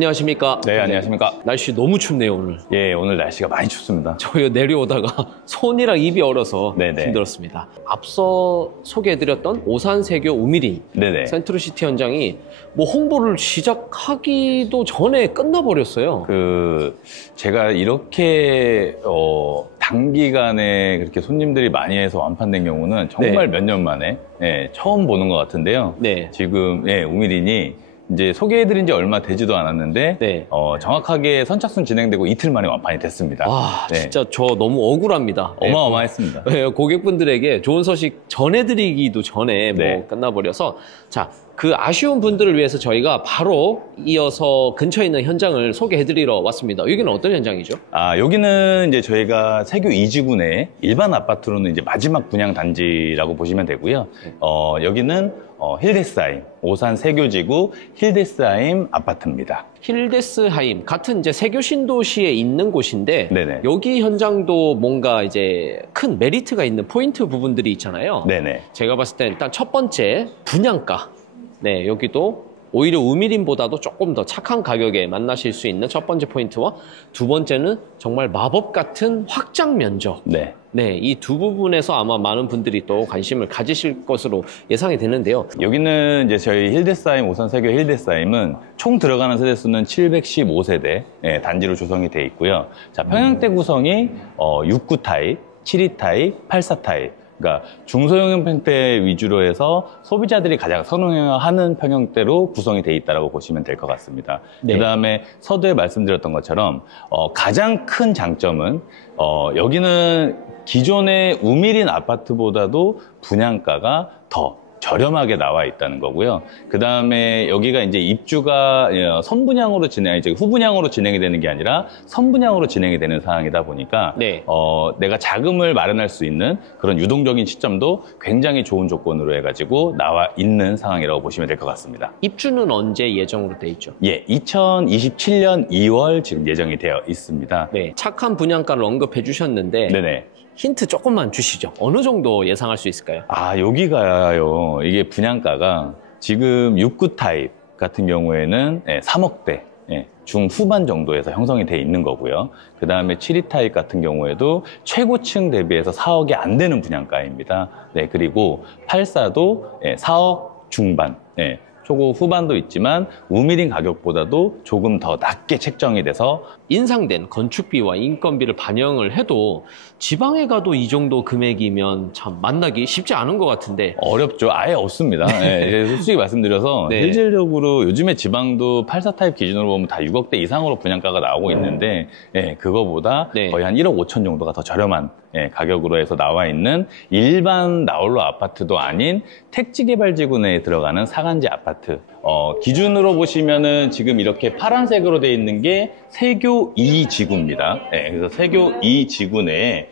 안녕하십니까? 네, 안녕하십니까? 날씨 너무 춥네요, 오늘. 예, 오늘 날씨가 많이 춥습니다. 저희 내려오다가 손이랑 입이 얼어서 네네. 힘들었습니다. 앞서 소개해드렸던 오산세교 우미린 네네. 센트럴시티 현장이 뭐 홍보를 시작하기도 전에 끝나버렸어요. 제가 이렇게 단기간에 그렇게 손님들이 많이 해서 완판된 경우는 정말 몇 년 만에 처음 보는 것 같은데요. 네. 지금 우미린이 이제 소개해드린 지 얼마 되지도 않았는데 네. 정확하게 선착순 진행되고 이틀 만에 완판이 됐습니다. 아, 진짜 저 너무 억울합니다. 어마어마했습니다. 고객분들에게 좋은 소식 전해드리기도 전에 뭐 끝나버려서 자, 그 아쉬운 분들을 위해서 저희가 바로 이어서 근처에 있는 현장을 소개해드리러 왔습니다. 여기는 어떤 현장이죠? 여기는 이제 저희가 세교 2지구 내 일반 아파트로는 이제 마지막 분양 단지라고 보시면 되고요. 여기는 힐데스하임, 오산 세교지구 힐데스하임 아파트입니다. 힐데스하임, 같은 이제 세교 신도시에 있는 곳인데, 네네. 여기 현장도 뭔가 이제 큰 메리트가 있는 포인트 부분들이 있잖아요. 네네. 제가 봤을 때 일단 첫 번째, 분양가. 네, 여기도 오히려 우미린보다도 조금 더 착한 가격에 만나실 수 있는 첫 번째 포인트와 두 번째는 정말 마법 같은 확장 면적. 네. 네, 이 두 부분에서 아마 많은 분들이 또 관심을 가지실 것으로 예상이 되는데요. 여기는 이제 저희 힐데스하임, 오산 세교 힐데스하임은 총 들어가는 세대수는 715세대 단지로 조성이 되어 있고요. 자, 평형대 구성이 69 타입, 72 타입, 84 타입. 그러니까 중소형 평형대 위주로 해서 소비자들이 가장 선호하는 평형대로 구성이 되어 있다고 보시면 될 것 같습니다. 네. 그다음에 서두에 말씀드렸던 것처럼 가장 큰 장점은 여기는 기존의 우미린 아파트보다도 분양가가 더 저렴하게 나와 있다는 거고요. 그 다음에 여기가 이제 입주가 선분양으로 후분양으로 진행이 되는 게 아니라 선분양으로 진행이 되는 상황이다 보니까 네. 내가 자금을 마련할 수 있는 그런 유동적인 시점도 굉장히 좋은 조건으로 해가지고 나와 있는 상황이라고 보시면 될 것 같습니다. 입주는 언제 예정으로 돼 있죠? 예, 2027년 2월 지금 예정이 되어 있습니다. 네, 착한 분양가를 언급해 주셨는데 네네. 힌트 조금만 주시죠. 어느 정도 예상할 수 있을까요? 여기가요. 이게 분양가가 지금 69 타입 같은 경우에는 3억대 중후반 정도에서 형성이 돼 있는 거고요. 그 다음에 72 타입 같은 경우에도 최고층 대비해서 4억이 안 되는 분양가입니다. 네, 그리고 84도 4억 중반. 초고 후반도 있지만 우미린 가격보다도 조금 더 낮게 책정이 돼서 인상된 건축비와 인건비를 반영을 해도 지방에 가도 이 정도 금액이면 참 만나기 쉽지 않은 것 같은데 어렵죠. 아예 없습니다. 솔직히 말씀드려서 네. 실질적으로 요즘에 지방도 84 타입 기준으로 보면 다 6억대 이상으로 분양가가 나오고 있는데 그거보다 거의 한 1억 5천 정도가 더 저렴한 가격으로 해서 나와 있는 일반 나홀로 아파트도 아닌 택지개발지구 내에 들어가는 상한제 아파트 기준으로 보시면은 지금 이렇게 파란색으로 되어 있는 게 세교 2지구입니다. 그래서 세교 2지구 내에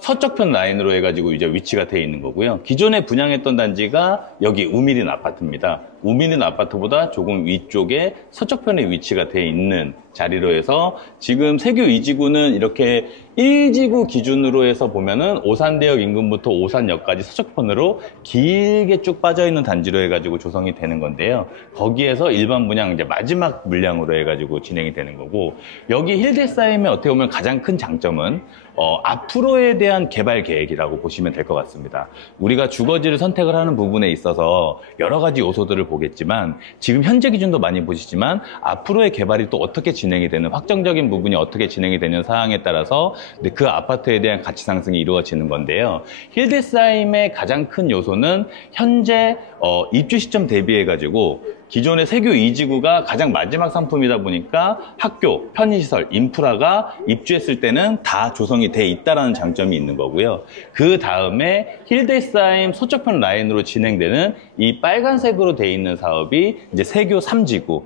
서쪽편 라인으로 해가지고 이제 위치가 되어 있는 거고요. 기존에 분양했던 단지가 여기 우미린 아파트입니다. 우미린 아파트보다 조금 위쪽에 서쪽편에 위치가 되어 있는 자리로 해서 지금 세교 2지구는 이렇게 1지구 기준으로 해서 보면은 오산대역 인근부터 오산역까지 서쪽편으로 길게 쭉 빠져있는 단지로 해가지고 조성이 되는 건데요. 거기에서 일반 분양 이제 마지막 물량으로 해가지고 진행이 되는 거고, 여기 힐데스하임의 어떻게 보면 가장 큰 장점은 앞으로에 대한 개발 계획이라고 보시면 될 것 같습니다. 우리가 주거지를 선택을 하는 부분에 있어서 여러 가지 요소들을 보겠지만 지금 현재 기준도 많이 보시지만 앞으로의 개발이 또 어떻게 진행이 되는, 확정적인 부분이 어떻게 진행이 되는 사항에 따라서 그 아파트에 대한 가치 상승이 이루어지는 건데요. 힐데스하임의 가장 큰 요소는 현재 입주 시점 대비해 가지고 기존의 세교 2지구가 가장 마지막 상품이다 보니까 학교, 편의시설, 인프라가 입주했을 때는 다 조성이 돼 있다는 장점이 있는 거고요. 그 다음에 힐데스하임 서쪽편 라인으로 진행되는 이 빨간색으로 돼 있는 사업이 이제 세교 3지구.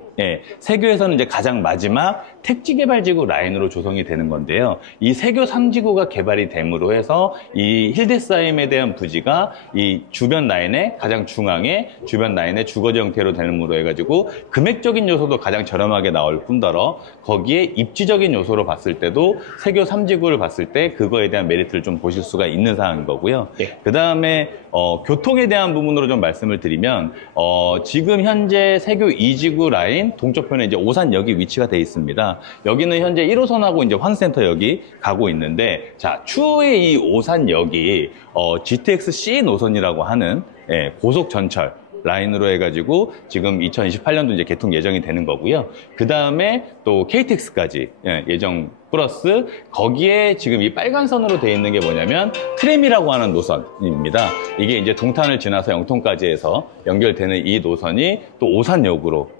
세교에서는 이제 가장 마지막 택지개발지구 라인으로 조성이 되는 건데요. 이 세교 3지구가 개발이 됨으로 해서 이 힐데스하임에 대한 부지가 이 주변 라인의 가장 중앙에 주변 라인의 주거지 형태로 되므로 해가지고 금액적인 요소도 가장 저렴하게 나올 뿐더러 거기에 입지적인 요소로 봤을 때도 세교 3지구를 봤을 때 그거에 대한 메리트를 좀 보실 수가 있는 상황인 거고요. 그 다음에 교통에 대한 부분으로 좀 말씀을 드리면 지금 현재 세교 2지구 라인 라인 동쪽편에 이제 오산역이 위치가 되어 있습니다. 여기는 현재 1호선하고 이제 환센터역이 가고 있는데, 자, 추후에 이 오산역이 GTX-C 노선이라고 하는 고속 전철 라인으로 해가지고 지금 2028년도 이제 개통 예정이 되는 거고요. 그 다음에 또 KTX까지 예정 플러스 거기에 지금 이 빨간 선으로 되어 있는 게 뭐냐면 트램이라고 하는 노선입니다. 이게 이제 동탄을 지나서 영통까지 해서 연결되는 이 노선이 또 오산역으로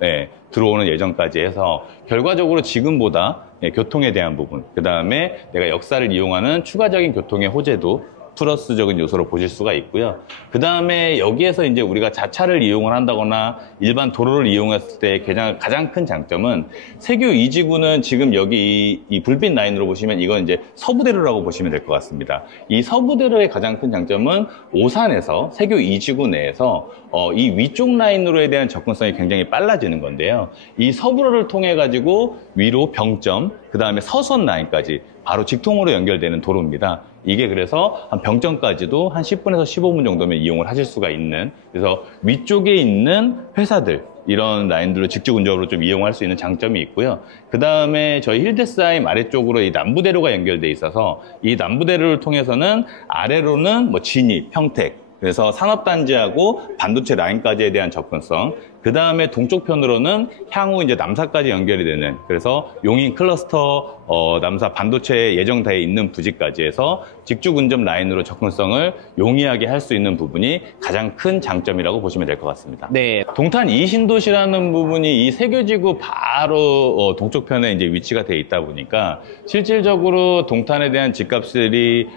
들어오는 예정까지 해서 결과적으로 지금보다 교통에 대한 부분, 그 다음에 내가 역사를 이용하는 추가적인 교통의 호재도 플러스적인 요소로 보실 수가 있고요. 그 다음에 여기에서 이제 우리가 자차를 이용을 한다거나 일반 도로를 이용했을 때 가장 큰 장점은 세교 2지구는 지금 여기 이 불빛 라인으로 보시면 이건 이제 서부대로라고 보시면 될 것 같습니다. 이 서부대로의 가장 큰 장점은 오산에서 세교 2지구 내에서 이 위쪽 라인으로에 대한 접근성이 굉장히 빨라지는 건데요. 이 서부로를 통해 가지고 위로 병점, 그 다음에 서선 라인까지 바로 직통으로 연결되는 도로입니다. 이게 그래서 한 병점까지도 한 10분에서 15분 정도면 이용을 하실 수가 있는, 그래서 위쪽에 있는 회사들 이런 라인들로 직접 운전으로 좀 이용할 수 있는 장점이 있고요. 그 다음에 저희 힐데스하임 아래쪽으로 이 남부대로가 연결돼 있어서 이 남부대로를 통해서는 아래로는 뭐 진입, 평택, 그래서 산업단지하고 반도체 라인까지에 대한 접근성, 그 다음에 동쪽편으로는 향후 이제 남사까지 연결이 되는, 그래서 용인 클러스터 남사 반도체 예정되어 있는 부지까지 해서 직주 운전 라인으로 접근성을 용이하게 할 수 있는 부분이 가장 큰 장점이라고 보시면 될 것 같습니다. 네. 동탄 2신도시라는 부분이 이 세교지구 바로 동쪽편에 이제 위치가 되어 있다 보니까 실질적으로 동탄에 대한 집값들이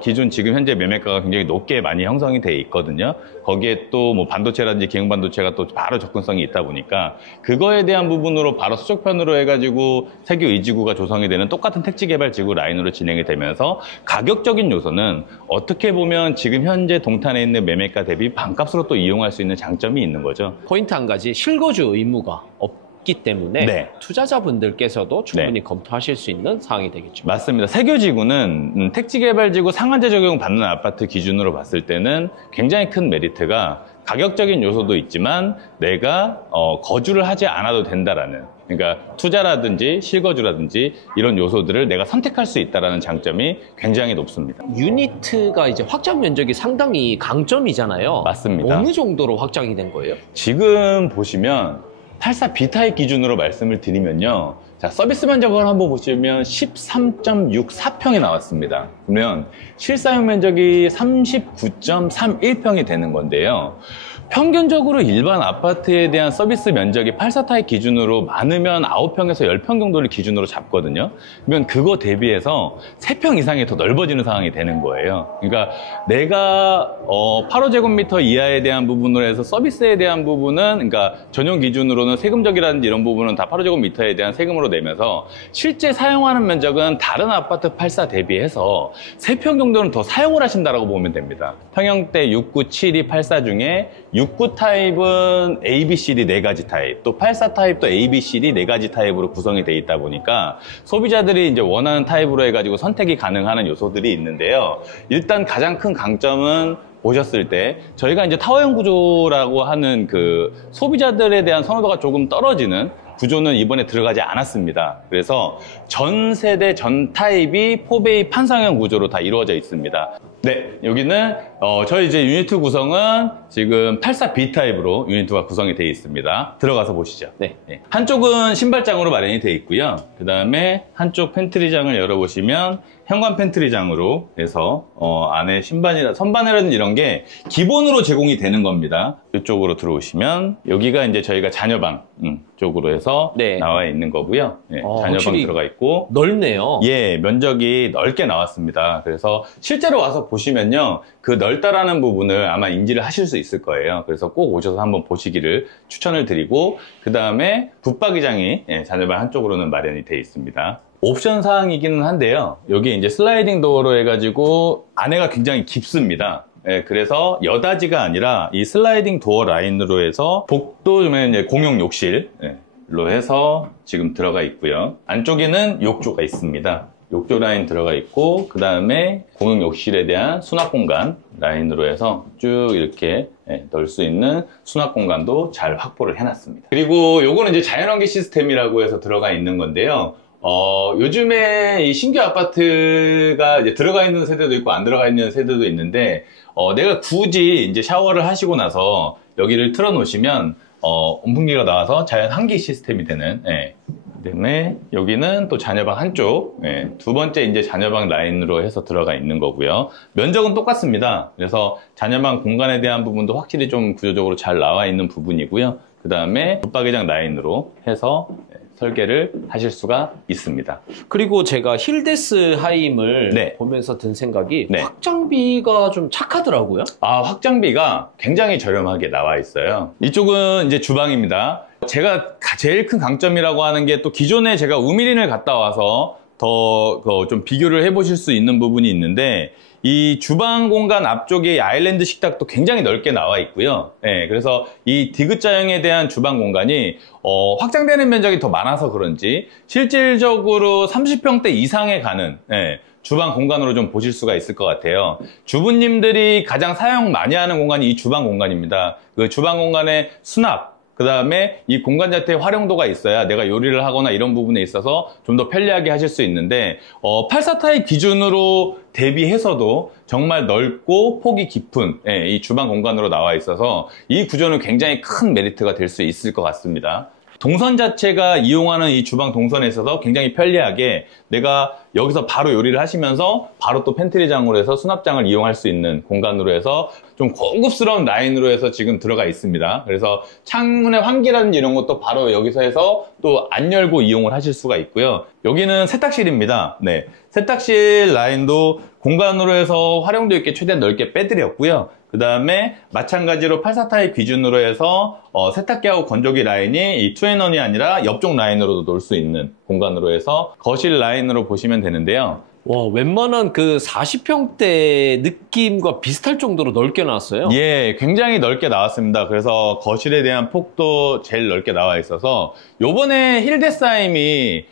기존 지금 현재 매매가가 굉장히 높게 많이 형성이 되어 있거든요. 거기에 또 뭐 반도체라든지 기흥반도체가 또 바로 접근성이 있다 보니까 그거에 대한 부분으로 바로 수족편으로 해가지고 세교 2지구가 조성이 되는 똑같은 택지개발지구 라인으로 진행이 되면서 가격적인 요소는 어떻게 보면 지금 현재 동탄에 있는 매매가 대비 반값으로 또 이용할 수 있는 장점이 있는 거죠. 포인트 한 가지, 실거주 의무가 없기 때문에 네. 투자자분들께서도 충분히 검토하실 수 있는 사항이 되겠죠. 맞습니다. 세교지구는 택지개발지구 상한제 적용 받는 아파트 기준으로 봤을 때는 굉장히 큰 메리트가 가격적인 요소도 있지만 내가 거주를 하지 않아도 된다라는, 그러니까 투자라든지 실거주라든지 이런 요소들을 내가 선택할 수 있다는 장점이 굉장히 높습니다. 유니트가 이제 확장 면적이 상당히 강점이잖아요. 맞습니다. 어느 정도로 확장이 된 거예요? 지금 보시면 84 B타입 기준으로 말씀을 드리면요. 자, 서비스 면적을 한번 보시면 13.64평이 나왔습니다. 그러면 실사용 면적이 39.31평이 되는 건데요. 평균적으로 일반 아파트에 대한 서비스 면적이 84타입 기준으로 많으면 9평에서 10평 정도를 기준으로 잡거든요. 그러면 그거 대비해서 3평 이상이 더 넓어지는 상황이 되는 거예요. 그러니까 내가 8호제곱미터 이하에 대한 부분으로 해서 서비스에 대한 부분은, 그러니까 전용 기준으로는 세금적이라든지 이런 부분은 다 8호제곱미터에 대한 세금으로 내면서 실제 사용하는 면적은 다른 아파트 84 대비해서 3평 정도는 더 사용을 하신다라고 보면 됩니다. 평형대 69, 72, 84 중에 69 타입은 A, B, C, D 4가지 타입, 또 84 타입도 A, B, C, D 4가지 타입으로 구성이 되어 있다 보니까 소비자들이 이제 원하는 타입으로 해가지고 선택이 가능한 요소들이 있는데요. 일단 가장 큰 강점은 보셨을 때 저희가 이제 타워형 구조라고 하는 그 소비자들에 대한 선호도가 조금 떨어지는 구조는 이번에 들어가지 않았습니다. 그래서 전 세대 전 타입이 포베이 판상형 구조로 다 이루어져 있습니다. 네, 여기는 저희 이제 유니트 구성은 지금 84B 타입으로 유니트가 구성이 되어 있습니다. 들어가서 보시죠. 네. 한쪽은 신발장으로 마련이 되어 있고요. 그 다음에 한쪽 팬트리장을 열어보시면 현관 팬트리장으로 해서 안에 선반이라든지 이런 게 기본으로 제공이 되는 겁니다. 이쪽으로 들어오시면 여기가 이제 저희가 자녀방 쪽으로 해서 네. 나와 있는 거고요. 네, 자녀방 들어가 있고 넓네요. 예, 면적이 넓게 나왔습니다. 그래서 실제로 와서 보시면요, 그 넓다라는 부분을 아마 인지를 하실 수 있을 거예요. 그래서 꼭 오셔서 한번 보시기를 추천을 드리고, 그 다음에 붙박이장이 자녀방 한쪽으로는 마련이 되어 있습니다. 옵션 사항이기는 한데요, 여기 이제 슬라이딩 도어로 해가지고 안에가 굉장히 깊습니다. 예, 그래서 여다지가 아니라 이 슬라이딩 도어 라인으로 해서 복도 이제 공용 욕실로 해서 지금 들어가 있고요. 안쪽에는 욕조가 있습니다. 욕조 라인 들어가 있고, 그 다음에 공용 욕실에 대한 수납 공간 라인으로 해서 쭉 이렇게 넣을 수 있는 수납 공간도 잘 확보를 해놨습니다. 그리고 요거는 이제 자연환기 시스템이라고 해서 들어가 있는 건데요. 요즘에 이 신규 아파트가 이제 들어가 있는 세대도 있고 안 들어가 있는 세대도 있는데, 내가 굳이 이제 샤워를 하시고 나서 여기를 틀어 놓으시면, 온풍기가 나와서 자연 환기 시스템이 되는, 그다음에 여기는 또 자녀방 한쪽, 두 번째 이제 자녀방 라인으로 해서 들어가 있는 거고요. 면적은 똑같습니다. 그래서 자녀방 공간에 대한 부분도 확실히 좀 구조적으로 잘 나와 있는 부분이고요. 그 다음에 붙박이장 라인으로 해서 설계를 하실 수가 있습니다. 그리고 제가 힐데스 하임을 보면서 든 생각이 확장비가 좀 착하더라고요. 확장비가 굉장히 저렴하게 나와 있어요. 이쪽은 이제 주방입니다. 제가 제일 큰 강점이라고 하는 게 또 기존에 제가 우미린을 갔다 와서 더 좀 비교를 해보실 수 있는 부분이 있는데, 이 주방 공간 앞쪽에 아일랜드 식탁도 굉장히 넓게 나와 있고요. 그래서 이 디귿자형에 대한 주방 공간이 확장되는 면적이 더 많아서 그런지 실질적으로 30평대 이상에 가는 주방 공간으로 좀 보실 수가 있을 것 같아요. 주부님들이 가장 사용 많이 하는 공간이 이 주방 공간입니다. 그 주방 공간의 수납, 그 다음에 이 공간 자체의 활용도가 있어야 내가 요리를 하거나 이런 부분에 있어서 좀 더 편리하게 하실 수 있는데, 84타입 기준으로 대비해서도 정말 넓고 폭이 깊은 이 주방 공간으로 나와 있어서 이 구조는 굉장히 큰 메리트가 될 수 있을 것 같습니다. 동선 자체가 이용하는 이 주방 동선에 있어서 굉장히 편리하게 내가 여기서 바로 요리를 하시면서 바로 또 팬트리장으로 해서 수납장을 이용할 수 있는 공간으로 해서 좀 고급스러운 라인으로 해서 지금 들어가 있습니다. 그래서 창문의 환기라든지 이런 것도 바로 여기서 해서 또 안 열고 이용을 하실 수가 있고요. 여기는 세탁실입니다. 세탁실 라인도 공간으로 해서 활용도 있게 최대한 넓게 빼드렸고요. 그 다음에 마찬가지로 84타입 기준으로 해서 세탁기하고 건조기 라인이 이 투앤원이 아니라 옆쪽 라인으로도 놓을 수 있는 공간으로 해서 거실 라인으로 보시면 되는데요. 와, 웬만한 그 40평대 느낌과 비슷할 정도로 넓게 나왔어요. 굉장히 넓게 나왔습니다. 그래서 거실에 대한 폭도 제일 넓게 나와 있어서 요번에 힐데스하임이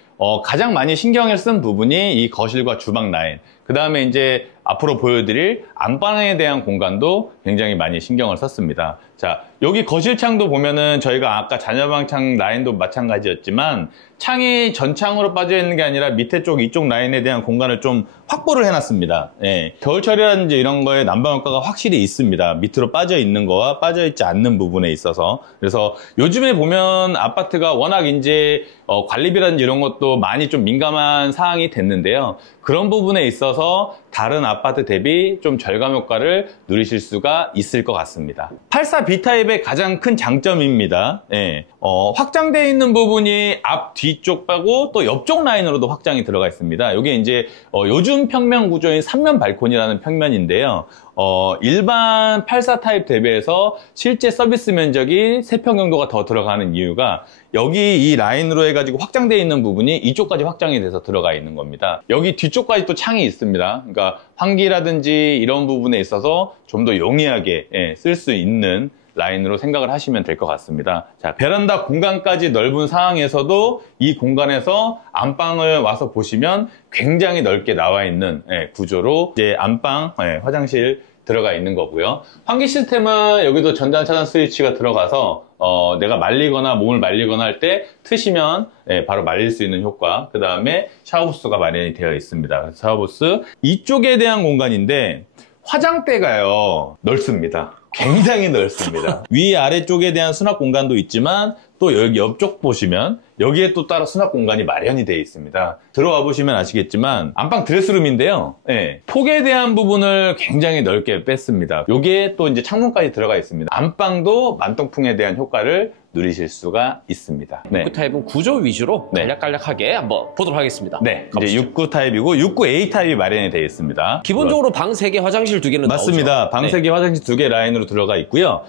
가장 많이 신경을 쓴 부분이 이 거실과 주방 라인, 그 다음에 이제 앞으로 보여드릴 안방에 대한 공간도 굉장히 많이 신경을 썼습니다. 자, 여기 거실창도 보면은 저희가 아까 자녀방 창 라인도 마찬가지였지만 창이 전창으로 빠져 있는 게 아니라 밑에 쪽 이쪽 라인에 대한 공간을 좀 확보를 해놨습니다. 겨울철이라든지 이런 거에 난방 효과가 확실히 있습니다. 밑으로 빠져 있는 거와 빠져 있지 않는 부분에 있어서. 그래서 요즘에 보면 아파트가 워낙 이제 관리비라든지 이런 것도 많이 좀 민감한 사항이 됐는데요. 그런 부분에 있어서 다른 아파트 대비 좀 절감 효과를 누리실 수가 있을 것 같습니다. 84B타입의 가장 큰 장점입니다. 확장되어 있는 부분이 앞, 뒤쪽 빼고 또 옆쪽 라인으로도 확장이 들어가 있습니다. 이게 이제 요즘 평면 구조인 3면 발코니라는 평면인데요. 일반 84타입 대비해서 실제 서비스 면적이 3평 정도가 더 들어가는 이유가 여기 이 라인으로 해가지고 확장되어 있는 부분이 이쪽까지 확장이 돼서 들어가 있는 겁니다. 여기 뒤쪽까지 또 창이 있습니다. 그러니까 환기라든지 이런 부분에 있어서 좀 더 용이하게 쓸 수 있는 라인으로 생각을 하시면 될 것 같습니다. 자, 베란다 공간까지 넓은 상황에서도 이 공간에서 안방을 와서 보시면 굉장히 넓게 나와 있는 구조로 이제 안방, 화장실 들어가 있는 거고요. 환기 시스템은 여기도 전장 차단 스위치가 들어가서 내가 말리거나 몸을 말리거나 할 때 트시면 바로 말릴 수 있는 효과, 그 다음에 샤워부스가 마련이 되어 있습니다. 샤워부스 이쪽에 대한 공간인데 화장대가요 넓습니다. 굉장히 넓습니다. 위 아래쪽에 대한 수납 공간도 있지만 또 여기 옆쪽 보시면 여기에 또 따로 수납 공간이 마련이 되어 있습니다. 들어와 보시면 아시겠지만 안방 드레스룸인데요. 폭에 대한 부분을 굉장히 넓게 뺐습니다. 여기에 또 이제 창문까지 들어가 있습니다. 안방도 만통풍에 대한 효과를 누리실 수가 있습니다. 69 타입은 구조 위주로 간략간략하게 한번 보도록 하겠습니다. 이제 69 타입이고 69A 타입이 마련이 되어 있습니다. 기본적으로 방 3개, 화장실 2개는 맞습니다. 나오죠? 방 3개, 화장실 2개 라인으로 들어가 있고요.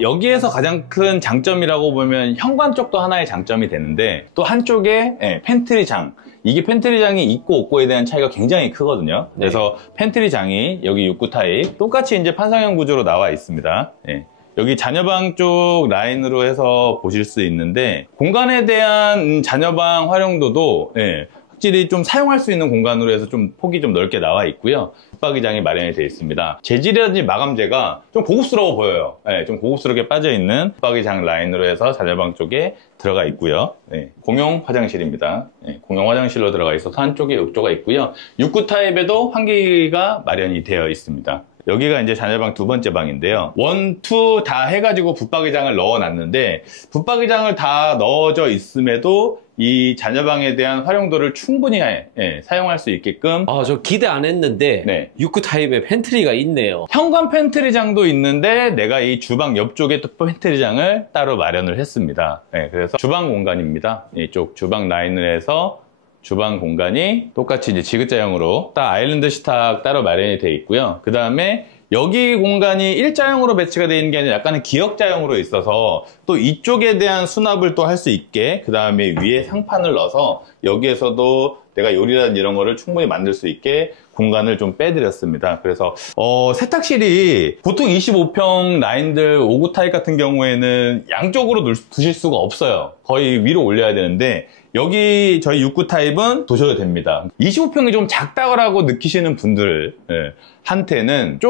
여기에서 가장 큰 장점이라고 보면 현관 쪽도 하나의 장점이 되는데 또 한쪽에 팬트리장, 이게 팬트리장이 있고 없고에 대한 차이가 굉장히 크거든요. 그래서 팬트리장이 여기 69 타입 똑같이 이제 판상형 구조로 나와 있습니다. 여기 자녀방 쪽 라인으로 해서 보실 수 있는데 공간에 대한 자녀방 활용도도 확실히 좀 사용할 수 있는 공간으로 해서 좀 폭이 좀 넓게 나와 있고요. 붙박이장이 마련이 되어 있습니다. 재질이라든지 마감재가 좀 고급스러워 보여요. 네, 좀 고급스럽게 빠져있는 붙박이장 라인으로 해서 자녀방 쪽에 들어가 있고요. 네, 공용 화장실입니다. 네, 공용 화장실로 들어가 있어서 한쪽에 욕조가 있고요. 6구 타입에도 환기가 마련이 되어 있습니다. 여기가 이제 자녀방 두 번째 방인데요. 1, 2 다 해가지고 붙박이장을 넣어놨는데 붙박이장을 다 넣어져 있음에도 이 자녀방에 대한 활용도를 충분히 사용할 수 있게끔. 아, 저 기대 안 했는데 네. 6구 타입에 팬트리가 있네요. 현관 팬트리장도 있는데 내가 이 주방 옆쪽에 또 팬트리장을 따로 마련을 했습니다. 네, 그래서 주방 공간입니다. 이쪽 주방 라인을 해서 주방 공간이 똑같이 이제 지그자형으로 딱 아일랜드 식탁 따로 마련이 되어 있고요. 그 다음에 여기 공간이 일자형으로 배치가 되어 있는 게 아니라 약간은 기역자형으로 있어서 또 이쪽에 대한 수납을 또 할 수 있게 그 다음에 위에 상판을 넣어서 여기에서도 내가 요리라든지 이런 거를 충분히 만들 수 있게 공간을 좀 빼드렸습니다. 그래서 세탁실이 보통 25평 라인들 5구 타입 같은 경우에는 양쪽으로 두실 수가 없어요. 거의 위로 올려야 되는데 여기 저희 6구 타입은 두셔도 됩니다. 25평이 좀 작다고 느끼시는 분들 한테는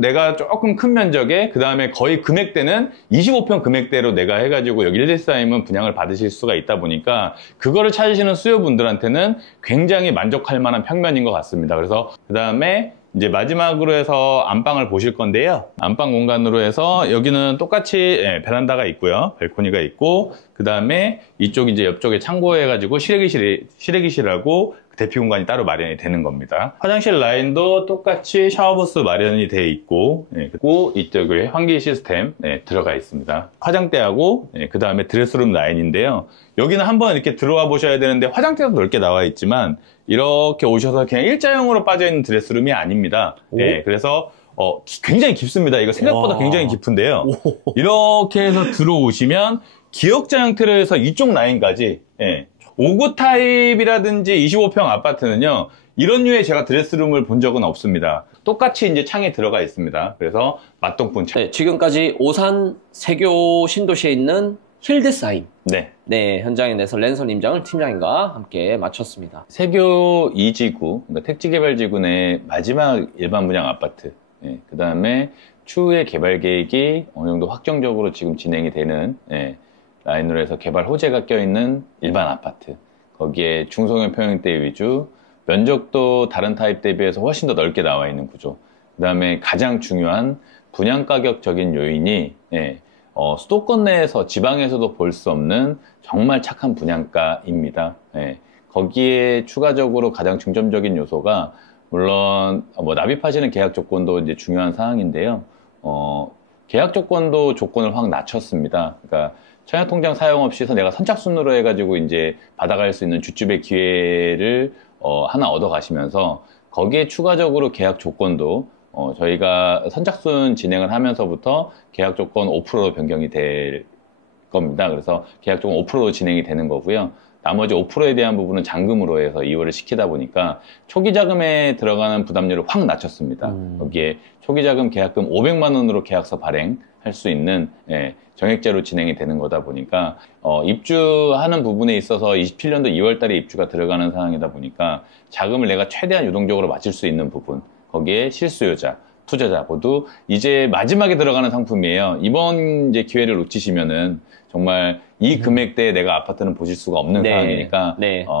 내가 조금 큰 면적에 그 다음에 거의 금액대는 25평 금액대로 내가 해가지고 여기 114임은 분양을 받으실 수가 있다 보니까 그거를 찾으시는 수요분들한테는 굉장히 만족할 만한 평면인 것 같습니다. 그래서 그 다음에 이제 마지막으로 해서 안방을 보실 건데요. 안방 공간으로 해서 여기는 똑같이 베란다가 있고요. 발코니가 있고 그 다음에 이쪽 이제 옆쪽에 창고해가지고 실외기실하고 대피 공간이 따로 마련이 되는 겁니다. 화장실 라인도 똑같이 샤워부스 마련이 되어 있고 그리고 이쪽에 환기 시스템 들어가 있습니다. 화장대하고 그 다음에 드레스룸 라인인데요. 여기는 한번 이렇게 들어와 보셔야 되는데 화장대도 넓게 나와 있지만 이렇게 오셔서 그냥 일자형으로 빠져있는 드레스룸이 아닙니다. 그래서 굉장히 깊습니다. 이거 생각보다 굉장히 깊은데요. 이렇게 해서 들어오시면 기역자 형태로 해서 이쪽 라인까지 5구 타입이라든지 25평 아파트는요, 이런 류의 제가 드레스룸을 본 적은 없습니다. 똑같이 이제 창이 들어가 있습니다. 그래서 맞동풍 창. 네, 지금까지 오산 세교 신도시에 있는 힐드사임. 네, 현장에 내서 랜선 임장을 팀장님과 함께 마쳤습니다. 세교 2지구, 그러니까 택지개발지구 내 마지막 일반 분양 아파트. 그 다음에 추후에 개발 계획이 어느 정도 확정적으로 지금 진행이 되는 라인으로 해서 개발 호재가 껴있는 일반 아파트, 거기에 중소형 평형대 위주, 면적도 다른 타입 대비해서 훨씬 더 넓게 나와 있는 구조, 그 다음에 가장 중요한 분양 가격적인 요인이 수도권 내에서 지방에서도 볼 수 없는 정말 착한 분양가입니다. 거기에 추가적으로 가장 중점적인 요소가 물론 납입하시는 계약 조건도 이제 중요한 사항인데요. 계약 조건을 확 낮췄습니다. 그러니까 청약통장 사용 없이서 내가 선착순으로 해가지고 이제 받아갈 수 있는 주집의 기회를 하나 얻어 가시면서 거기에 추가적으로 계약 조건도 저희가 선착순 진행을 하면서부터 계약 조건 5%로 변경이 될 겁니다. 그래서 계약 조건 5%로 진행이 되는 거고요. 나머지 5%에 대한 부분은 잔금으로 해서 이월을 시키다 보니까 초기 자금에 들어가는 부담률을 확 낮췄습니다. 여기에 초기 자금 계약금 500만 원으로 계약서 발행할 수 있는 정액제로 진행이 되는 거다 보니까 입주하는 부분에 있어서 27년도 2월 달에 입주가 들어가는 상황이다 보니까 자금을 내가 최대한 유동적으로 맞출 수 있는 부분, 거기에 실수요자, 투자자 모두 이제 마지막에 들어가는 상품이에요. 이번 이제 기회를 놓치시면은 정말 이 금액대에 내가 아파트는 보실 수가 없는 상황이니까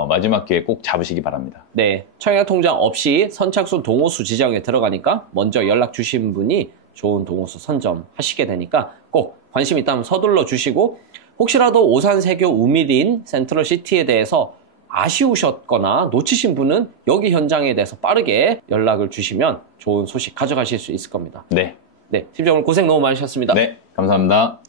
마지막 기회 꼭 잡으시기 바랍니다. 네, 청약통장 없이 선착순 동호수 지정에 들어가니까 먼저 연락 주신 분이 좋은 동호수 선점하시게 되니까 꼭 관심 있다면 서둘러 주시고, 혹시라도 오산 세교 우미린 센트럴시티에 대해서 아쉬우셨거나 놓치신 분은 여기 현장에 대해서 빠르게 연락을 주시면 좋은 소식 가져가실 수 있을 겁니다. 네, 팀장 오늘 고생 너무 많으셨습니다. 네, 감사합니다.